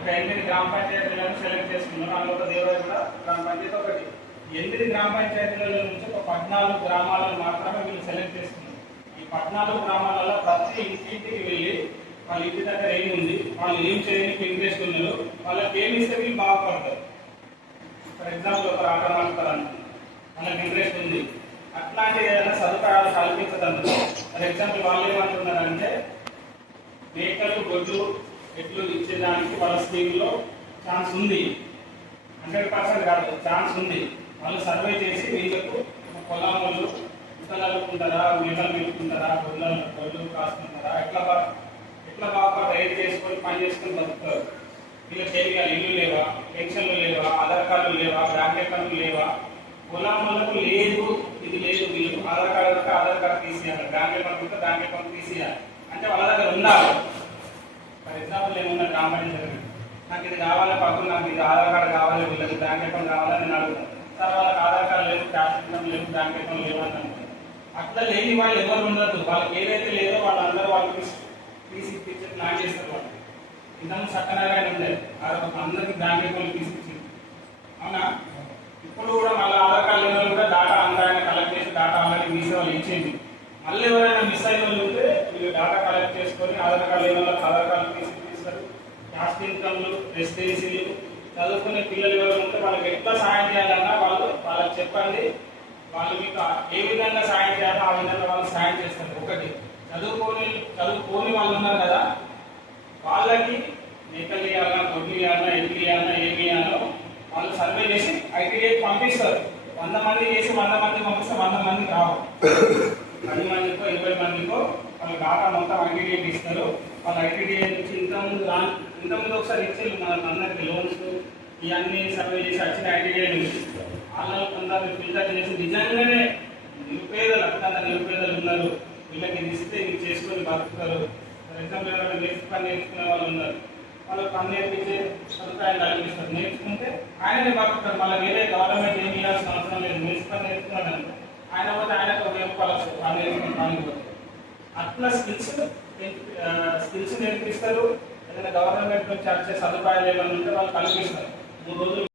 ఒక 8 గ్రామ పంచాయతీలను సెలెక్ట్ చేసుకున్నారు. అందులో ఒక దేవరాజుగూడ గ్రామ పంచాయతీ ఒకటి. 8 గ్రామ పంచాయతీల నుంచి ఒక 14 గ్రామాలను మాత్రమే వీళ్ళు సెలెక్ట్ చేసుకున్నారు. ఈ 14 గ్రామాలలో ప్రతి ఇంటికి వెళ్ళి వాళ్ళ ఇంటి దగ్గర ఏమి ఉంది, వాళ్ళు ఏం చేయడానికి ఇంట్రెస్ట్ ఉన్నారు, వాళ్ళకి ఏమి ఇస్తే వీళ్ళు బాగుపడతారు. ఫర్ ఎగ్జాంపుల్ ఒక ఆట ఆడతారు అనుకుంటున్నారు, వాళ్ళకి ఇంట్రెస్ట్ ఉంది, అట్లాంటి ఏదైనా సదుపాయాలు కల్పించదండి. ఫర్ ఎగ్జాంపుల్ వాళ్ళు ఏమంటున్నారంటే మేకలు గొడ్లు ఎట్లు ఇచ్చేదానికి వాళ్ళ స్కీమ్లో ఛాన్స్ ఉంది, 100% కాదు, ఛాన్స్ ఉంది. వాళ్ళు సర్వే చేసి వీళ్ళకు పొలం వాళ్ళు ఇతలు అలుకుంటారా, మేకలు మెలుకుంటారా, గొడ్లు కాసుకుంటారా, ఎట్లా బాగా రైడ్ చేసుకొని పని చేసుకొని బతుకుతారు. వీళ్ళకి తెలియాలి, ఇల్లు లేవా, పెన్షన్లు లేవా, ఆధార్ కార్డులు లేవా, బ్యాంక్ అకౌంట్లు లేవా, పొలం వాళ్ళకు లేదు, ఇది లేదు, వీళ్ళు ఆధార్ కార్డు తీసేయాలి, బ్యాంక్ అకౌంట్ తీసేయాలి అంటే వాళ్ళ దగ్గర ఉండాలి. ఫర్ ఎగ్జాంపుల్ ఏమన్నా గ్రామ పంచాయతీ నాకు ఇది కావాలి, పక్కన నాకు ఇది ఆధార్ కార్డు కావాలి, వీళ్ళకి బ్యాంక్ అకౌంట్ కావాలని నేను అడుగుతాను. సార్ వాళ్ళకి ఆధార్ కార్డు లేదు, క్యాష్ ఇన్కమ్ లేదు, బ్యాంక్ అకౌంట్ లేవు అని అనుకుంటాను. అట్లా లేని వాళ్ళు ఎవరు ఉండదు. వాళ్ళకి ఏదైతే లేదో వాళ్ళందరూ వాళ్ళకి తీసి ప్లాన్ చేస్తారు. వాళ్ళు ఇంతకుముందు సత్యనారాయణ ఉండేది, అందరికీ బ్యాంక్ అకౌంట్ తీసుకొచ్చింది, అవునా? ఇప్పుడు కూడా మళ్ళీ ఆధార్ కార్డు లేని వాళ్ళు కూడా డేటా అందరూ కలెక్ట్ చేసి డేటా ఆల్రెడీ మీసే వాళ్ళు ఇచ్చింది. మళ్ళీ ఎవరైనా మిస్ అయిన వాళ్ళు ఉంటే వీళ్ళు డేటా కలెక్ట్ చేసుకొని ఆధార్ కార్డు లేని వాళ్ళకి ఆధార్ కార్డు తీసుకొస్తారు. క్యాస్ట్ ఇన్కమ్లు, రెసిడెన్సీలు, చదువుకునే పిల్లలు ఎవరు ఉంటే వాళ్ళకి ఎట్లా సాయం చేయాలన్నా వాళ్ళకి చెప్పండి. వాళ్ళు మీకు ఏ విధంగా సాయం చేయాలో ఆ విధంగా వాళ్ళు సాయం చేస్తారు. ఒకటి చదువుకోని వాళ్ళు ఉన్నారు కదా, వాళ్ళకి మేకలు ఇవ్వాలన్నా, గొడ్లు ఇవ్వాలన్నా, ఎడ్లు ఇవ్వాలన్నా, ఏమి ఇవ్వాలో వాళ్ళు సర్వే చేసి ఐటీడీఏకి పంపిస్తారు. 100 మంది చేసి 100 మంది పంపిస్తే 100 మంది రావు, 10 మందికో 20 మందికో వాళ్ళు డేటా మొత్తం ఐటీడీఏకి ఇస్తారు. వాళ్ళు ఐటీడీఏ నుంచి ఇంతకుముందు ఒకసారి ఇచ్చి మన అందరికి లోన్స్ ఇవన్నీ సర్వే చేసి వచ్చిన ఐటీడీఏ నుంచి వాళ్ళు కొందరు ఫిల్టర్ చేసి నిజంగానే నిరుపేదలు అక్కడ నిరుపేదలు ఉన్నారు, వీళ్ళకి ఇది ఇస్తే ఇది చేసుకొని బతుకుతారు. ఫర్ ఎగ్జాంపుల్ ఎవరైనా పని నేర్చుకునే వాళ్ళు ఉన్నారు, వాళ్ళు పని నేర్పించే సదుపాయాలు కల్పిస్తారు. నేర్చుకుంటే ఆయననే బతుకుతారు. మళ్ళీ వేరే గవర్నమెంట్ ఏమి ఇవ్వాల్సిన అవసరం లేదు. నేర్చుకొని నేర్చుకున్నాడు అనుకో, ఆయన పోతే ఆయనకు ఉపయోగపడాలి, పని నేర్చుకుని పని పోతే. అట్లా స్కిల్స్ నేర్పిస్తారు. ఏదైనా గవర్నమెంట్ నుంచి వచ్చే సదుపాయాలు ఏమైనా ఉంటే వాళ్ళు కల్పిస్తారు. 3 రోజులు